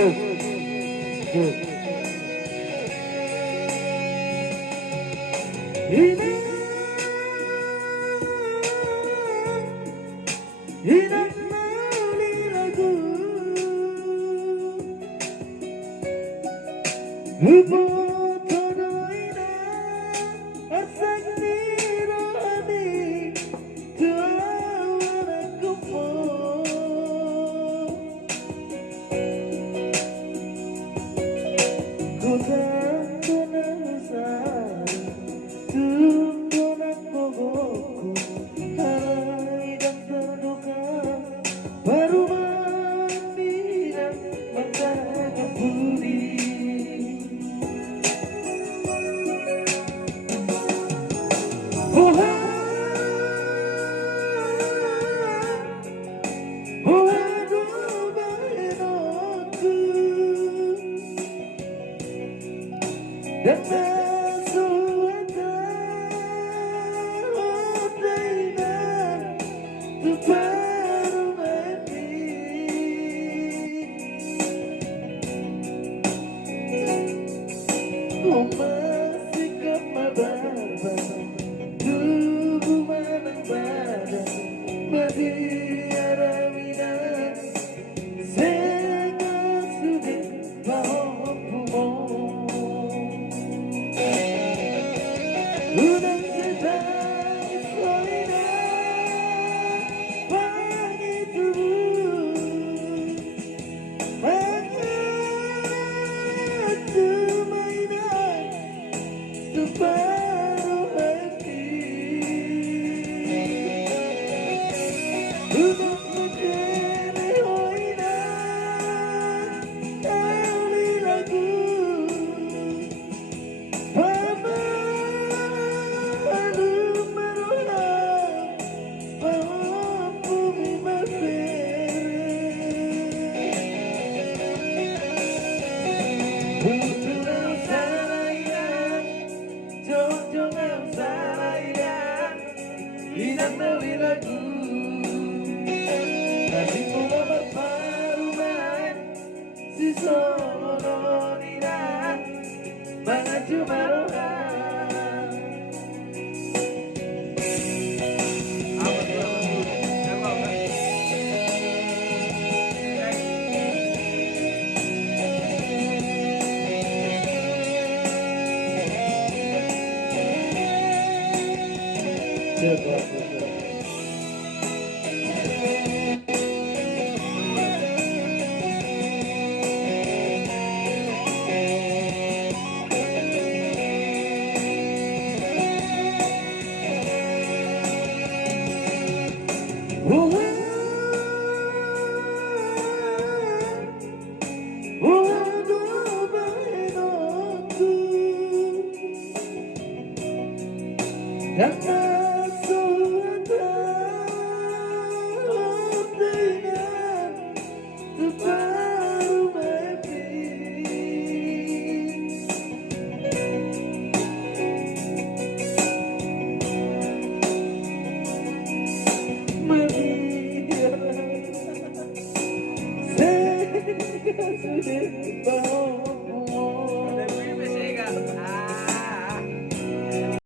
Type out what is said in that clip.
Good. Good. Inang mali lagu Luput kodoina asak nirani Tuawan aku mo Kutan tunasari Tundunan kogoku Harai dan terduga Baru mendiram Martangan Pudi Dan sesuatu Udainan Tuparu mati Oh masih kemababa Tubuh manang badan Madiara minan Sega sudah Bahokumo Udang sedang soina Pagi tubuh Maka mainan Separuh hati Udang menjadi hoina Kali lagu Inang mali lagu Kasih ku memperparuman Si sono nina Mengaju marohan Dan